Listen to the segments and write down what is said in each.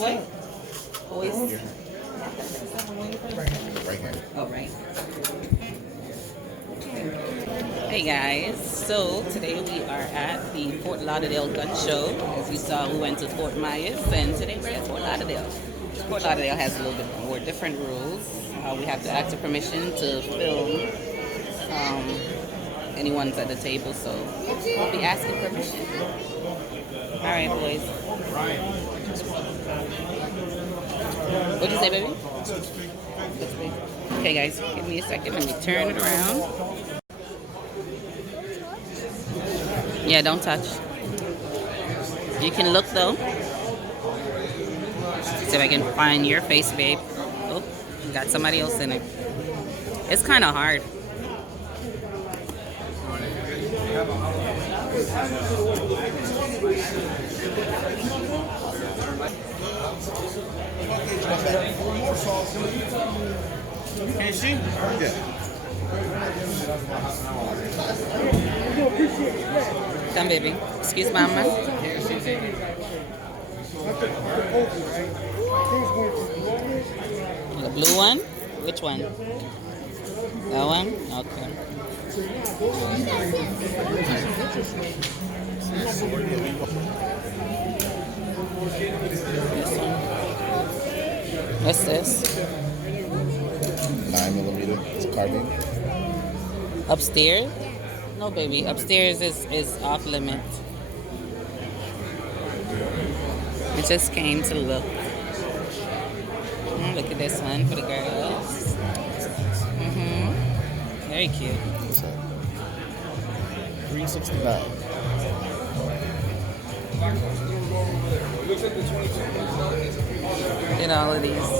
boy? Boys? Right here. Oh, right. Hey guys, so today we are at the Fort Lauderdale Gun Show. As you saw, we went to Fort Myers, and today we're at Fort Lauderdale. Fort Lauderdale has a little bit more different rules. We have to ask for permission to film anyone's at the table, so we'll be asking permission. All right, boys. What'd you say, baby? Okay, guys, give me a second. Let me turn it around. Yeah, don't touch. You can look, though. See if I can find your face, babe. Oh, got somebody else in it. It's kind of hard. Can you see? Yeah. Come, baby. Excuse mama. The blue one? Which one? That one? Okay. What's this? 9mm. It's carbine. Upstairs? No, baby. Upstairs is off limit. We just came to look. Look at this one for the girls. Very cute. What's that? $369. Look at all of these.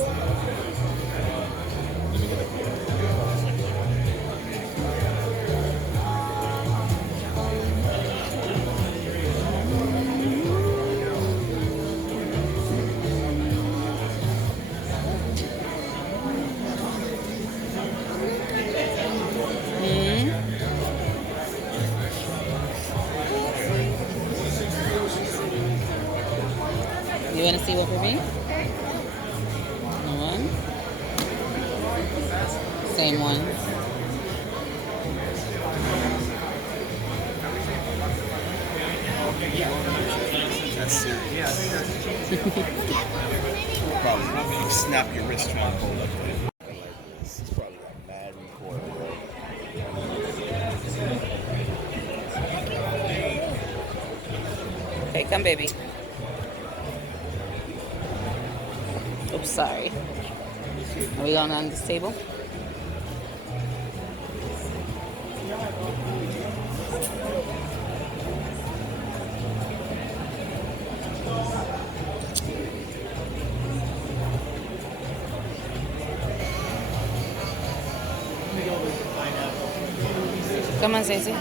You want to see what for me? One. Same one. That's serious. Yeah, I think that's probably snap your wrist trying to hold up there. This is probably like mad record, bro. Okay, come, baby. Oops, sorry. Are we going on this table? Come on, Stacey.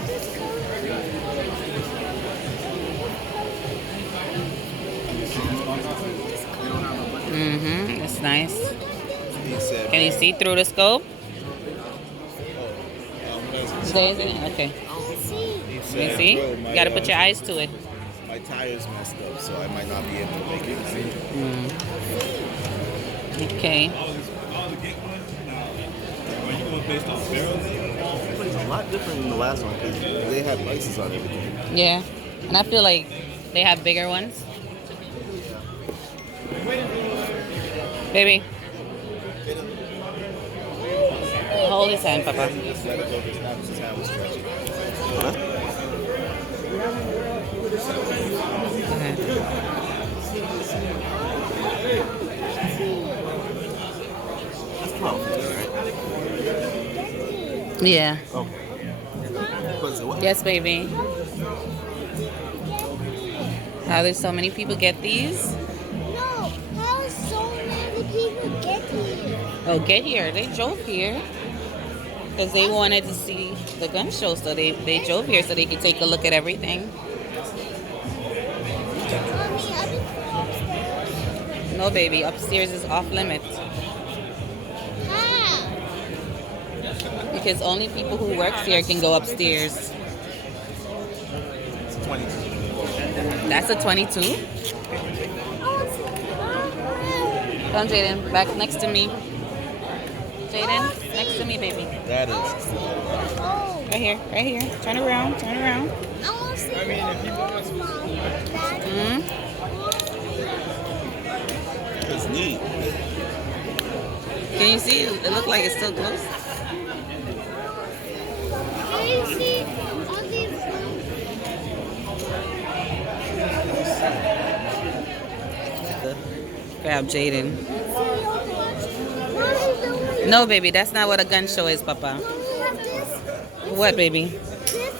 It's nice. Can you see through the scope? Stacey? Okay. Can you see? You gotta put your eyes to it. My tire's messed up, so I might not be able to make it. Okay. It's a lot different than the last one because they had license on everything. Yeah. And I feel like they have bigger ones. Baby. Hold his hand, Papa. Just let it go because now his hand was stretching. That's 12, right? Yeah. Okay. Yes, baby. How there's so many people get these? No, how so many people get here? Oh, get here. They drove here because they wanted to see the gun show, so they drove here so they could take a look at everything. No, baby. Upstairs is off limits. How? Because only people who work here can go upstairs. It's 22. That's a 22? Come, Jaden. Back next to me. Jaden, next to me, baby. That is. Oh, Right here, right here. Turn around, turn around. I want to see those, Mom. Daddy. Mm-hmm. It's neat. Can you see? It looked like it's still close. Can you see all these? Grab Jaden. Mommy, No, baby, that's not what a gun show is, Papa. Mommy, have this. What, baby? This.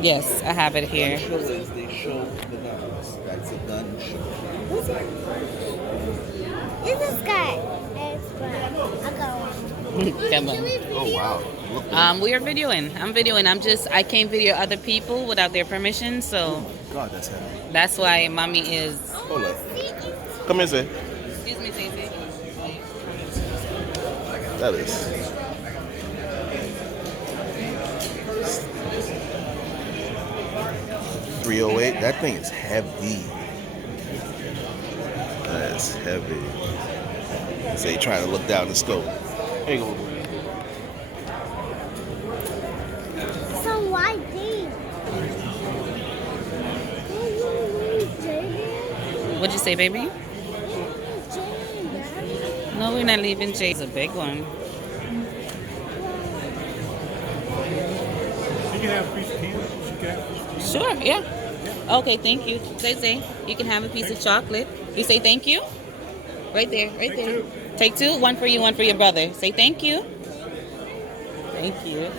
Yes, I have it here. Show is they show the guns. That's a gun show. What's it? It's this guy. It's black. I got one. Come on. Oh wow. Look. We are videoing. I'm videoing. I can't video other people without their permission, so God, that's heavy. that's why mommy is. Hold up. Come here, say. Excuse me, Stacey. That is. $308. That thing is heavy. That's heavy. So you trying to look down the scope. Here you go. Some white thing. What'd you say, baby? No, we're not leaving. Jay's a big one. You can have a piece of candy. Okay. Sure, yeah. Okay, thank you. Say, you can have a piece of chocolate. You say thank you? Right there, right there. Take two. One for you, one for your brother. Say thank you. Thank you.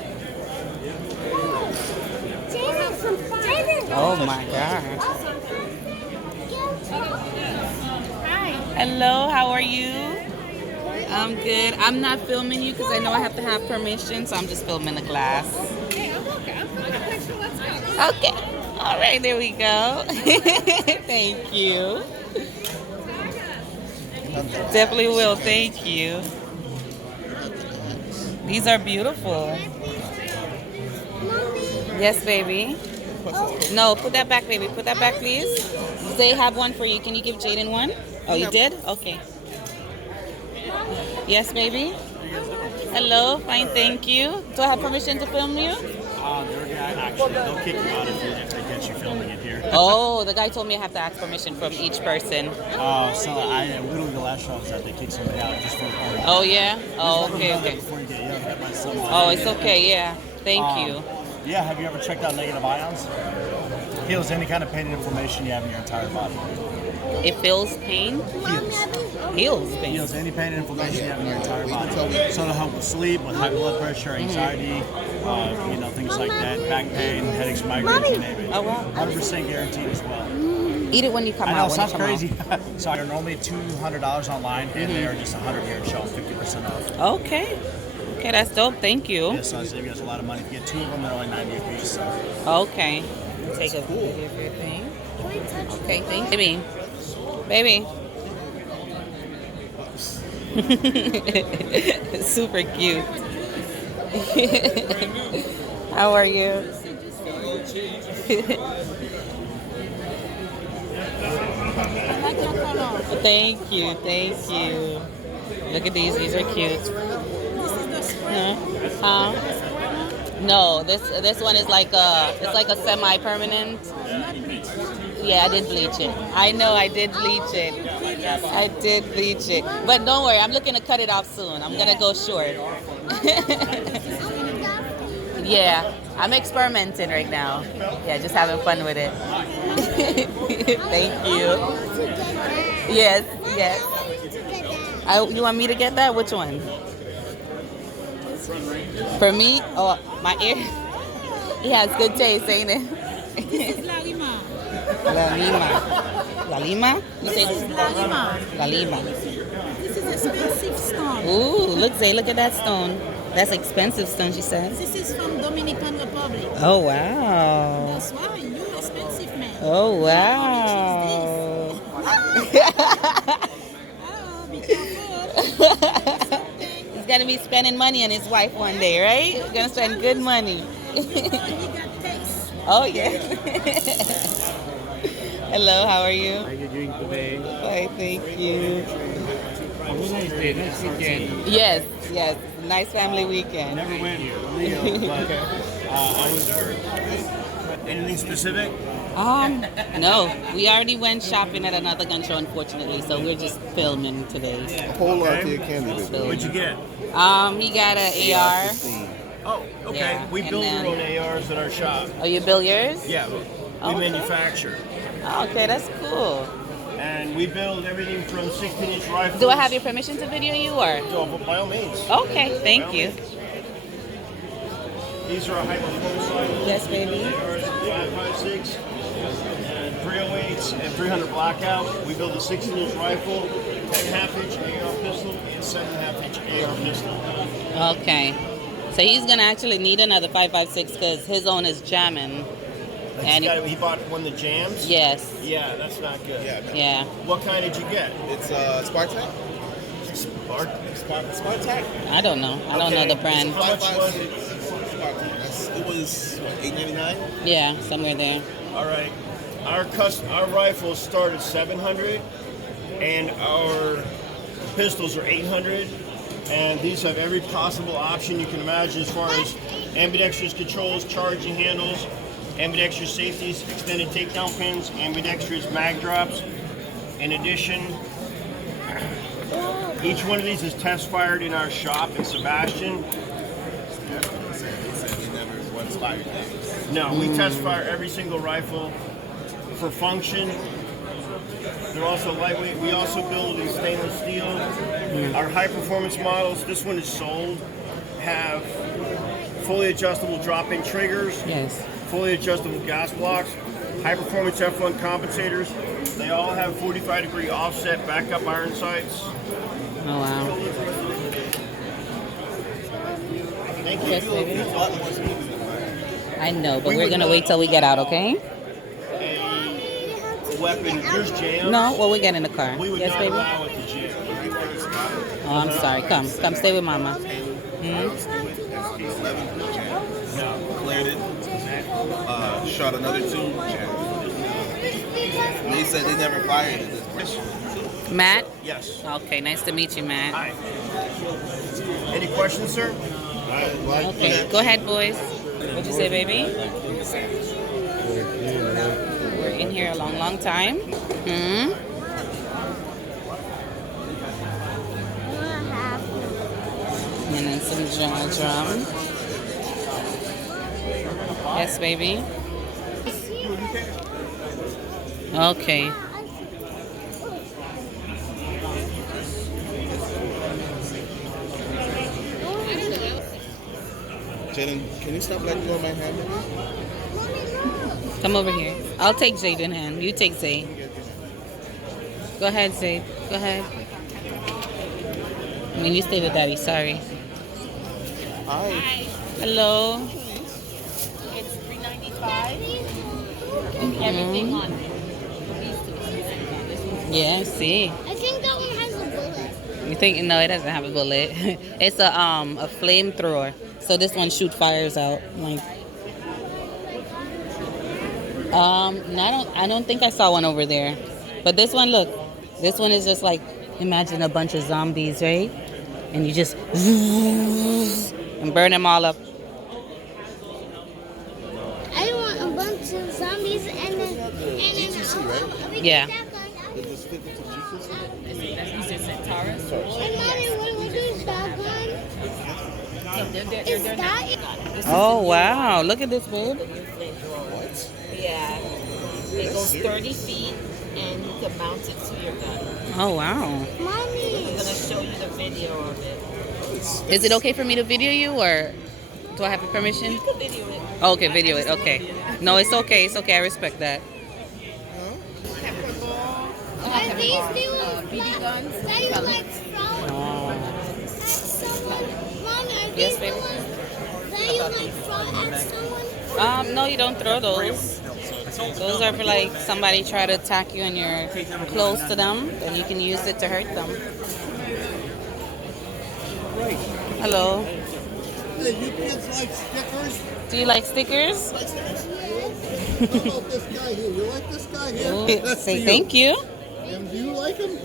Oh my God. Hello, how are you? I'm good. I'm not filming you because I know I have to have permission, so I'm just filming the class. Okay. All right, there we go. Thank you. Definitely will. Thank you. These are beautiful. Yes, baby. No, put that back, baby. Put that back, please. They have one for you. Can you give Jaden one? Oh, you did? Okay. Yes, baby. Hello. Fine, thank you. Do I have permission to film you? They'll kick you out if they get you filming it here. Oh, the guy told me I have to ask permission from each person. So literally the last show is that they kick somebody out just for recording. Oh, yeah? Oh, okay, okay. Before you get yelled at by someone. Oh, it's okay, yeah. Thank you. Yeah, have you ever checked out negative ions? Heals any kind of pain and inflammation you have in your entire body. It feels pain? Heals pain. Heals any pain and inflammation you have in your entire body. So it'll help with sleep, with high blood pressure, anxiety, things like that, back pain, headaches, migraines, you name it. Oh, wow. 100% guaranteed as well. Eat it when you come I know, out. it sounds crazy. So they're normally $200 online, and they are just $100 here and show 50% off. Okay. Okay, that's dope. Thank you. Yeah, so I save you guys a lot of money. If you get two of them, they're only 90 a piece. So. Okay. Take a video of your thing. Okay, thank you. Baby. Super cute. How are you? Thank you, thank you. Look at these are cute. Huh? No, this one is like it's like a semi-permanent. Yeah, I did bleach it. I know I did bleach it. I did bleach it. But don't worry, I'm looking to cut it off soon. I'm gonna go short. Yeah, I'm experimenting right now. Yeah, just having fun with it. Thank you. Yes, yes. You want me to get that? Which one? For me? Oh, my ear. He has good taste, ain't it? This is La Lima. La Lima. La Lima? You say This is La Lima. La Lima. This is expensive stone. Ooh, look, Zay, look at that stone. That's expensive stone, she said. This is from Dominican Republic. Oh, wow. That's why you expensive man. Oh, wow. Oh, be careful. He's going to be spending money on his wife one day, right? He's going to spend good money. He got taste. Oh, yeah. Hello, how are you? How are you doing today? Hi, thank you. Yes, yes. Nice family weekend. Never went Leo, but I was hurt. Anything specific? No. We already went shopping at another gun show, unfortunately, so we're just filming today. Hold on to your candy, baby. What'd you get? He got an AR. Oh, okay. Yeah, We and build then- our own ARs at our shop. Oh, you build yours? Yeah, we Okay. manufacture. Oh, okay, that's cool. And we build everything from 16-inch rifles. Do I have your permission to video you or? Oh, by all means. Okay, thank you. These are our high-performance rifles. Yes, baby. ARs, 5.56, and 308s, and 300 blackout. We build a 16-inch rifle, 10.5-inch AR pistol, and 7.5-inch AR pistol. Okay. So he's gonna actually need another 5.56 because his own is jamming. And He bought one that jams? yes. Yeah, that's not good. Yeah, no. Yeah. What kind did you get? It's Spartak. Spartak. I don't know. I don't know the brand. How much was it? It was what, $8.99. Yeah, somewhere there. All right. Our rifles start at 700, and our pistols are 800. And these have every possible option you can imagine as far as ambidextrous controls, charging handles, ambidextrous safeties, extended takedown pins, ambidextrous mag drops. In addition, each one of these is test fired in our shop in Sebastian. No, we test fire every single rifle for function. They're also lightweight. We also build in stainless steel. Our high performance models, this one is sold, have fully adjustable drop-in triggers, Yes. fully adjustable gas blocks, high performance F1 compensators. They all have 45-degree offset backup iron sights. Oh wow. Thank you. Yes, baby. I know, but we're gonna wait till we get out, okay? A weapon, yours jam. No, well we get in the car. We would Yes, not baby. allow it to jam. Oh, I'm sorry. Come, stay with Mama. Cleared it. Shot another 2. They said they never fired it. Matt. Yes. Okay, nice to meet you, Matt. Hi. Any questions, sir? Okay, go ahead, boys. What'd you say, baby? We're in here a long, long time. Hmm. And then some drum. Yes, baby. Okay. Jaden, can you stop letting go of my hand? Come over here. I'll take Jaden hand. You take Zay. Go ahead, Zay. Go ahead. I mean, you stay with Daddy. Sorry. Hi. Hello. It's $3.95. Everything on it. Yeah, see. I think that one has a bullet. You think? No, it doesn't have a bullet. It's a flamethrower. So this one shoot fires out. Like, I don't think I saw one over there. But this one, look, this one is just like, imagine a bunch of zombies, right? And you just and burn them all up. I want a bunch of zombies and then Yeah. Just fit into Jesus. And Mommy, what is that gun? Is that it? Oh wow! Look at this, babe. Yeah. It goes 30 feet and you can mount it to your gun. Oh wow! Mommy. I'm going to show you the video of it. Is it okay for me to video you, or do I have your permission? You can video it. Oh, okay, video it. Okay. No, it's okay. It's okay. I respect that. Are these new BB guns? That you like throw Oh. at someone? Mommy, are Yes, these the baby. ones that you like throw at someone? No, you don't throw those. Those are for like somebody try to attack you and you're close to them, and you can use it to hurt them. Hello. Hey, you kids like stickers? Do you like stickers? What about this guy here? You like this guy here? Ooh, That's say for thank you. And do you like him?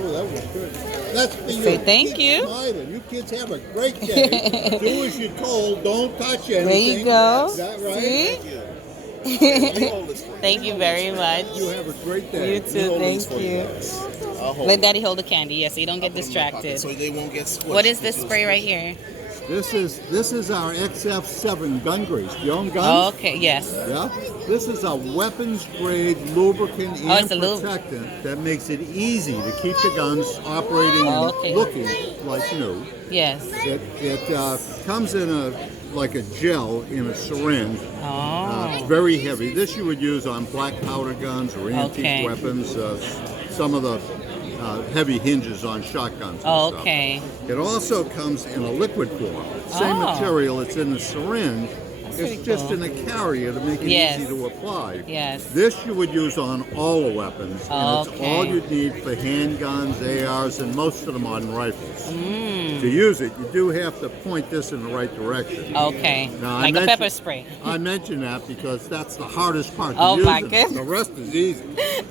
Oh, that was good. That's for you. Say thank Keep you. Smiling. You kids have a great day. Do as you're told. Don't touch anything. There you go. Is that right? See? You hold this for me. Thank you very much. You have a great day. You too. Hold this Thank for me, you. guys. I'll hold Let it. Daddy hold the candy, yes, so you don't get Put it in my pocket distracted. so they won't get squished. What is this spray right here? This is our XF7 gun grease. You own guns? Oh, okay, yes. Yeah. This is a weapons grade lubricant Oh, and it's a lube. protectant that makes it easy to keep the guns operating Oh, and okay. looking like new. Yes. It comes in like a gel in a syringe. Oh. Very heavy. This you would use on black powder guns or antique Okay. weapons. Some of the heavy hinges on shotguns. And Oh, stuff. okay. It also comes in a liquid form. Same Oh. material. It's in the syringe. pretty It's just cool. in a carrier to make it Yes. easy to apply. Yes. This you would use on all the weapons, and it's all Okay. you'd need for handguns, ARs, and most of the modern rifles. Mm. To use it, you do have to point this in the right direction. Okay. Now, I Like a mentioned- pepper spray. I mention that because that's the hardest part to Oh, use my it. goodness. The rest is easy.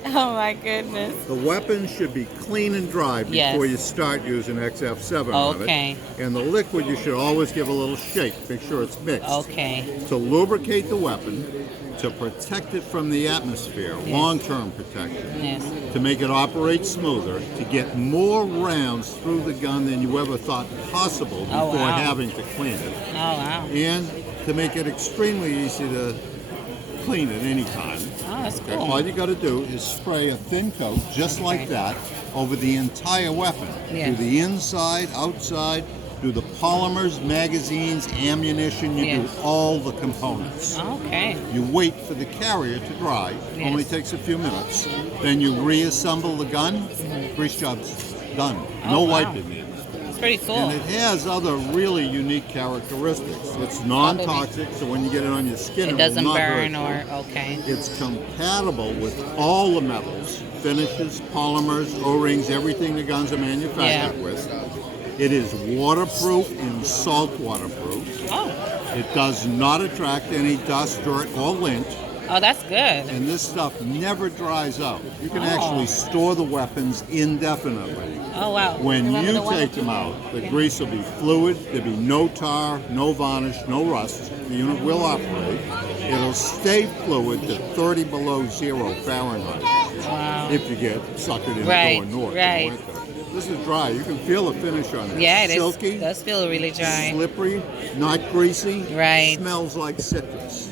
Oh my goodness. The weapon should be clean and dry Yes. before you start using XF7 on Okay. it. And the liquid, you should always give a little shake. Make sure it's mixed. Okay. To lubricate the weapon, to protect it from the atmosphere, Yes. long-term protection. Yes. To make it operate smoother, to get more rounds through the gun than you ever thought possible Oh, before wow. having to clean it. Oh wow. And to make it extremely easy to clean at any time. Oh, that's Okay, cool. all you got to do is spray a thin coat, just like Okay. that, over the entire weapon. Yeah. Do the inside, outside, do the polymers, magazines, ammunition, you do Yes. all the components. Okay. You wait for the carrier to dry, Yes. only takes a few minutes. Then you reassemble the gun, grease job's done. Oh, No wow. wiping needed. It's pretty cool. And it has other really unique characteristics. It's non-toxic, so when you get it on your skin, It will doesn't not burn hurt you. or okay. It's compatible with all the metals, finishes, polymers, O-rings, everything the guns are manufactured Yeah. with. It is waterproof and salt waterproof. Oh. It does not attract any dust, dirt, or lint. Oh, that's good. And this stuff never dries out. You can Oh. actually store the weapons indefinitely. Oh wow. When Remember the you one take that them out, the grease will be fluid, there'll be no tar, no varnish, no rust. The unit will operate. It'll stay fluid to 30 below 0 Fahrenheit Wow. if you get suckered into Right, going north. in the right. winter. This is dry. You can feel the finish on it. Yeah, it is. Silky, It does feel really dry. slippery, not greasy. Right. Smells like citrus.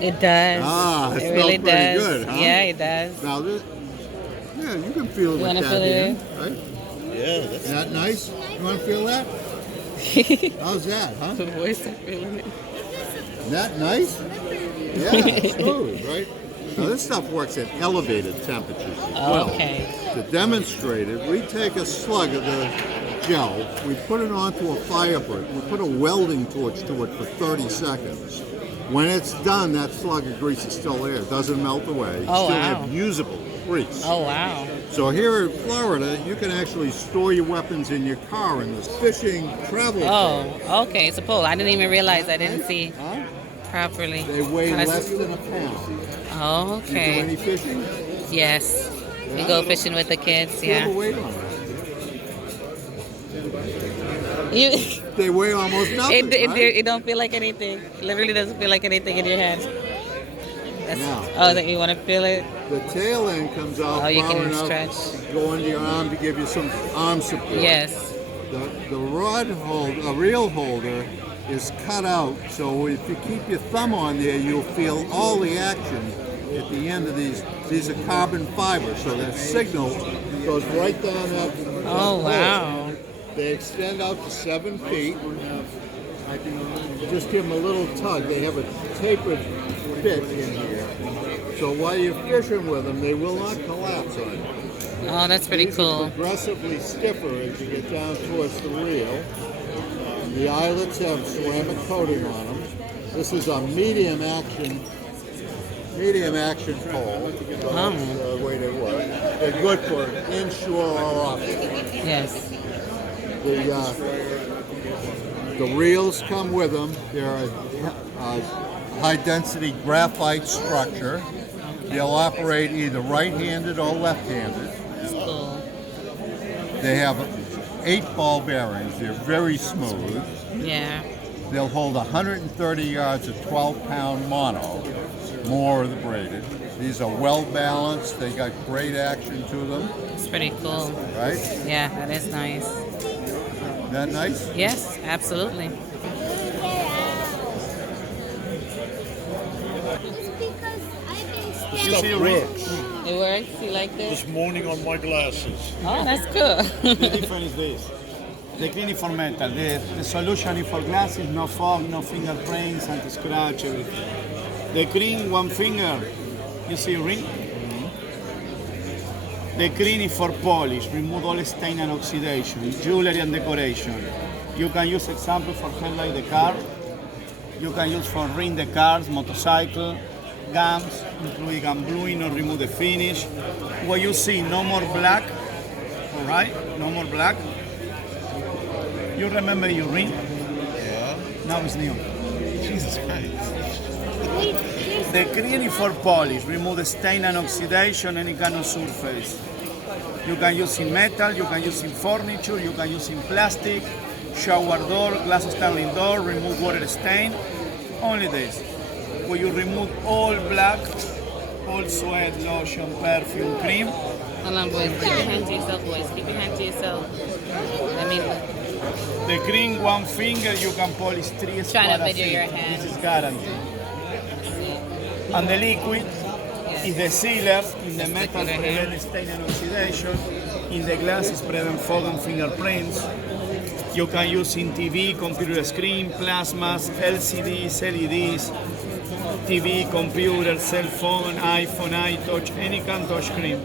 It does. Ah, it it smells really pretty does. good, huh? Yeah, it does. Now this, yeah, you can feel it You with wanna that feel it? hand, right? Yeah, that's Isn't that nice? You want to feel that? How's that, huh? The voice of feeling it. Isn't that nice? Yeah, smooth, right? Now this stuff works at elevated temperatures as well. Okay. To demonstrate it, we take a slug of the gel, we put it onto a fire brick, we put a welding torch to it for 30 seconds. When it's done, that slug of grease is still there. It doesn't melt away. You Oh, still wow. have usable grease. Oh wow. So here in Florida, you can actually store your weapons in your car in this fishing travel Oh, car. okay. It's a pole. I didn't even realize. I didn't see Huh? properly. They weigh Kinda- less than a pound. Oh, You do any okay. fishing? Yes. We Yeah? go fishing with the kids. Feel the Yeah. weight on it. You. They weigh almost nothing, right? It don't feel like anything. It literally doesn't feel like anything in your hand. That's, Now. oh, that you want to feel it? The tail end comes out Oh, you far can enough stretch. to go under your arm to give you some arm support. Yes. The rod hold, a reel holder, is cut out, so if you keep your thumb on there, you'll feel all the action at the end of these. These are carbon fiber, so that signal goes right down that. Oh, that wow. hole. They extend out to 7 feet. Just give them a little tug. They have a tapered bit in here, so while you're fishing with them, they will not collapse on you. Oh, that's pretty These are cool. progressively stiffer as you get down towards the reel. The eyelets have ceramic coating on them. This is a medium action pole. So that's the way they work. They're good for inshore or offshore. Yes. The reels come with them. They're a high-density graphite structure. They'll operate either right-handed or left-handed. That's cool. They have 8 ball bearings. They're very smooth. Yeah. They'll hold 130 yards of 12-pound mono, more of the braided. These are well balanced. They got great action to them, It's pretty cool. right? Yeah, that is nice. Isn't that nice? Yes, absolutely. It's because I've been You see a ring? It works? You like this? This morning on my glasses. Oh, that's cool. The difference is this. The cleaning for metal. The solution is for glasses, no fog, no fingerprints, anti-scratch, everything. The clean, one finger. You see a ring? The clean is for polish, remove all stain and oxidation, jewelry and decoration. You can use example for headlight the car. You can use for ring the cars, motorcycle, gums, including gum bluing or remove the finish. What you see, no more black, all right? No more black. You remember your ring? Yeah. Now it's new. Jesus Christ. The cleaning for polish, remove the stain and oxidation, any kind of surface. You can use in metal, you can use in furniture, you can use in plastic, shower door, glass standing door, remove water stain. Only this. When you remove all black, all sweat, lotion, perfume, cream, Hold on, boys. Keep your hand to yourself, boys. Keep your hand to yourself. Let me look. the cream one finger, you can polish 3 Trying to square video feet. your hand. This is guaranteed. And the liquid is the sealer in the metal liquid right here. prevent stain and oxidation. In the glass is prevent fog and fingerprints. You can use in TV, computer screen, plasmas, LCDs, LEDs, TV, computer, cell phone, iPhone, iTouch, any kind of touch screen.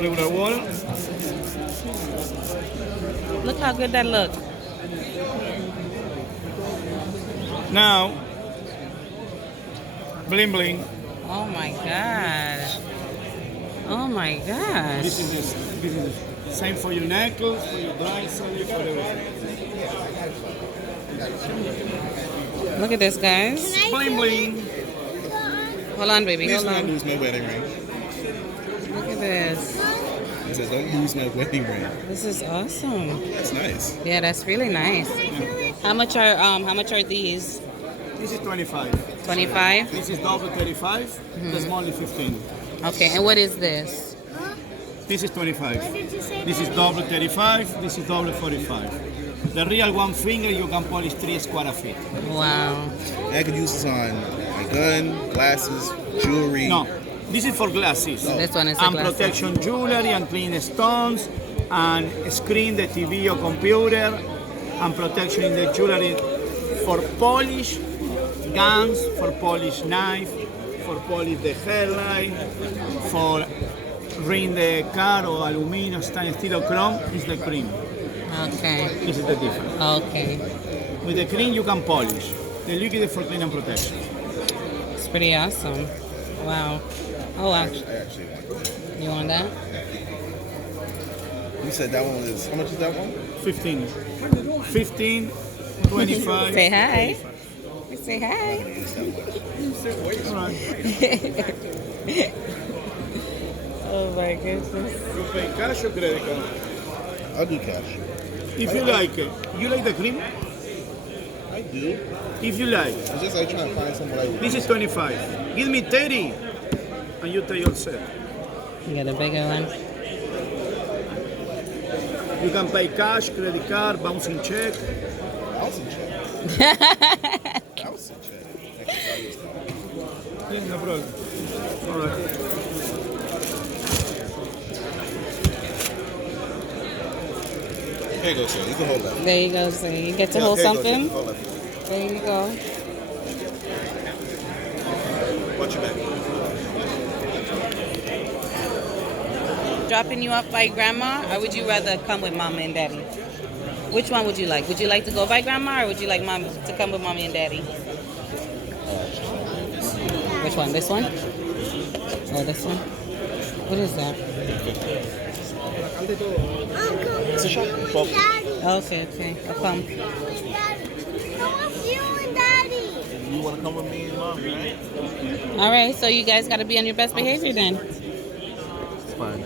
Regular water. Look how good that look. Now, bling bling. Oh my god. Oh my gosh. This is the same for your necklace, for your bracelet, for everything. Look at this, guys. Bling bling. Hold on, baby. Please Hold don't on. lose my wedding ring. Look at this. It says, don't lose my wedding ring. This is awesome. That's nice. Yeah, that's really nice. How much are these? This is 25. 25? This is double 35. The small is 15. Okay, and what is this? This is 25. What did you say? This is double 35. This is double 45. The real one finger you can polish 3 square feet. Wow. I could use this on my gun, glasses, jewelry. No, this is for glasses. This one is for and glasses. protection jewelry and clean stones and screen the TV or computer and protection in the jewelry for polish guns, for polish knife, for polish the headlight, for ring the car or aluminum, stainless steel or chrome is the cream. Okay. This is the difference. Okay. With the cream you can polish. The liquid is for clean and protection. It's pretty awesome. Wow. Oh, wow. I actually want this. You want that? You said that one was, how much is that one? 15. 15, 25. Say hi. Say hi. All right. Oh my goodness. You pay cash or credit card? I'll do cash. If you like it. You like the cream? I do. If you like. It's just like trying to find someone like This is 25. Give me 30 and you take your set. You got a bigger one? You can pay cash, credit card, bouncing check. Bouncing check. Bouncing check. Yeah, no problem. All right. Here you go, sir. You can hold that. There you go. So you get to Yeah, hold here you go, something. sir. Hold that. There you go. Watch your back. Dropping you off by grandma, or would you rather come with mama and daddy? Which one would you like? Would you like to go by grandma, or would you like mom to come with mommy and daddy? Which one? This one? Or this one? What is that? It's a shop. Okay, okay. I'll come. Come with you and Daddy. You want to come with me and mom, right? All right, so you guys got to be on your best behavior then. It's fine.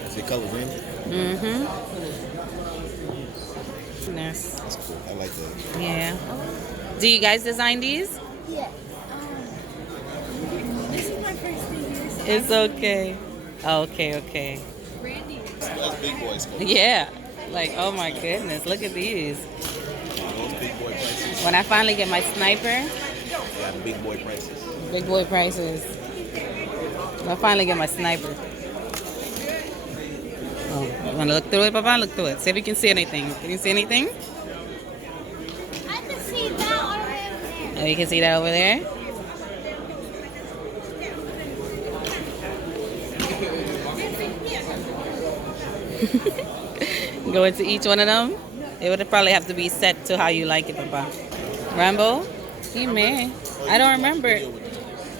That's your colors in. Mm-hmm. Nice. That's cool. I like that. Yeah. Do you guys design these? Yeah. This is my first thing here. So It's okay. Okay. That's big boy stuff. Yeah. Like, oh my goodness, look at these. Those big boy prices. When I finally get my sniper, Yeah, the big boy prices. big boy prices. When I finally get my sniper. Oh, you want to look through it, Papa? Look through it. See if you can see anything. Can you see anything? I can see that all the way over there. Oh, you can see that over there? Go into each one of them. It would probably have to be set to how you like it, Papa. Rambo? He may. I don't remember.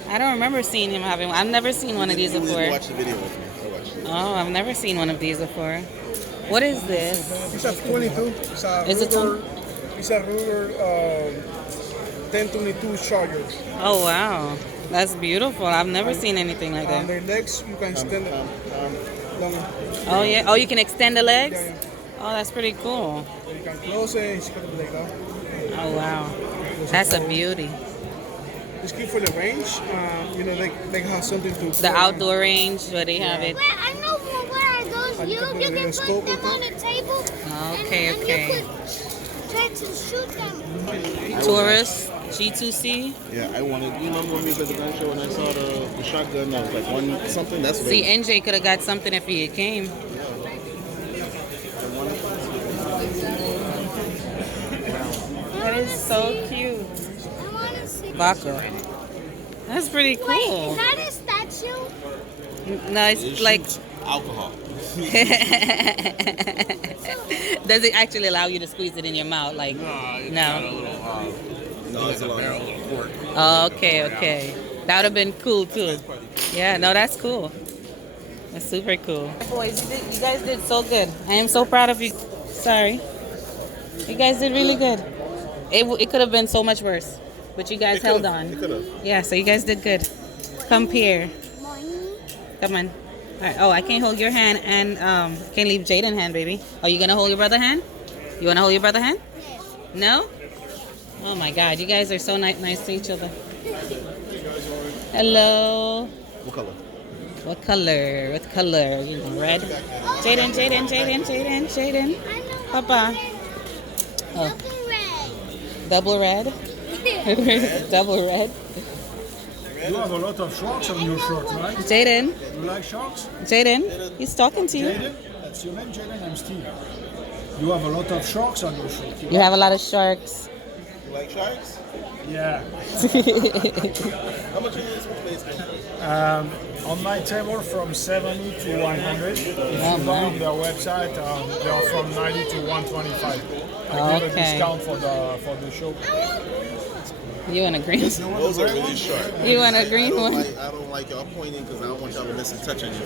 I don't remember seeing him having one. I've never seen one of these You before. watch the video with me. I watched it. Oh, I've never seen one of these before. What is this? It's a 22. It's a Is it Ruger. It's a Ruger 1022 Charger. Oh, wow. That's beautiful. I've never seen anything like On that. their legs, you can extend it long. Oh, yeah. Oh, you can extend the legs? Yeah, Oh, that's pretty cool. You can close it. It's got the blade out. Oh, wow. That's a beauty. It's good for the range. You know, they have something to. The outdoor range where they have it. Where I know where are those And you you can you put it in can a put scope them with on a table. Okay, and okay. you could try to shoot them. Taurus, G2C. Yeah, I wanted. You remember when we was at the gun show and I saw the shotgun that was like one something? That's what See, it NJ could have got something if he came. That is so cute. I want to see. Baka. That's pretty Wait, cool. is that a statue? No, it's like. alcohol. Does it actually allow you to squeeze it in your mouth? Like, no. No, it's a barrel cork. Oh, okay. That would have been cool too. Yeah, no, that's cool. That's super cool. Boys, you guys did so good. I am so proud of you. Sorry. You guys did really good. It could have been so much worse, but you guys held on. It could have. Yeah, so you guys did good. Come here. Come on. All right. Oh, I can't hold your hand and can't leave Jaden's hand, baby. Are you gonna hold your brother's hand? You wanna hold your brother's hand? No? Oh my God, you guys are so nice to each other. Hello. What color? What color? What color? You know, red. Jaden. Papa. Oh, Double red. double red. Double red. You have a lot of sharks on your shirt, right? Jaden. You like sharks? Jaden. He's talking to you. Jaden? That's your name, Jaden? I'm Steve. You have a lot of sharks on your shirt. You have a lot of sharks. You like sharks? Yeah. How much is this place? On my table from 70 to 100. If you Oh, buy man. on their website, they are from 90 to 125. I give a Okay. discount for the show. You want a green? Those are really sharp. You want a green one? I don't like y'all pointing because I don't want y'all to miss a touch on you.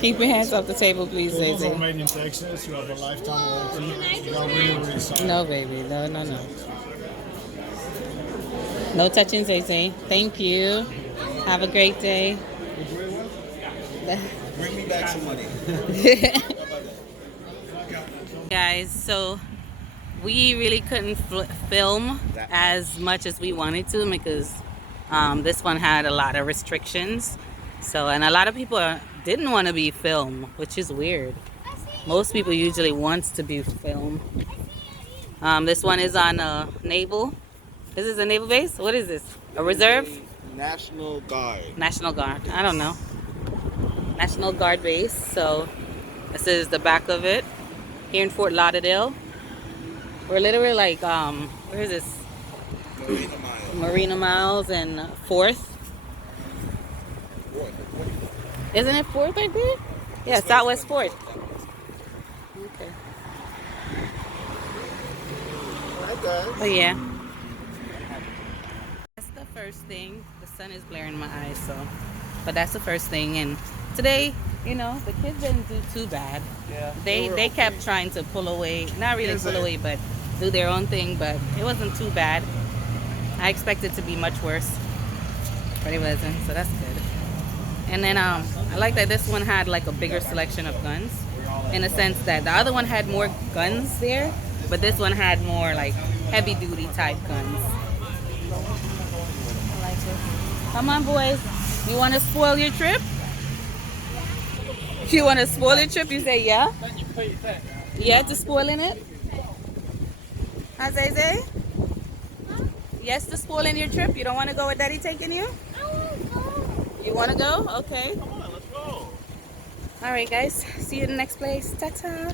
Keep your hands off the table, please, Those are Daisy. made in Texas. You have a lifetime warranty. They are really solid. No, baby. No. No touching, Zazy. Thank you. Have a great day. Bring me back some money. Guys, so we really couldn't film as much as we wanted to because this one had a lot of restrictions. So, and a lot of people didn't want to be filmed, which is weird. Most people usually wants to be filmed. This one is on a naval. Is this a naval base? What is this? A reserve? National Guard. National Guard. I don't know. National Guard base. So this is the back of it here in Fort Lauderdale. We're literally like where is this? Marina Miles and 4th. Isn't it 4th right there? Yeah, Southwest 4th. Okay. Hi guys. Oh yeah. That's the first thing. The sun is blaring in my eyes, so. But that's the first thing. And today, you know, the kids didn't do too bad. Yeah. They kept trying to pull away, not really pull away, but do their own thing. But it wasn't too bad. I expected it to be much worse, but it wasn't. So that's good. And then I like that this one had like a bigger selection of guns, in a sense that the other one had more guns there, but this one had more like heavy duty type guns. I like it. Come on, boys. You want to spoil your trip? You want to spoil your trip? You say yeah? Yeah to spoiling it? Huh, Zay? Yes to spoiling your trip? You don't want to go with Daddy taking you? I want to go. You want to go? Okay. Come on, let's go. All right, guys. See you in the next place. Ta-ta.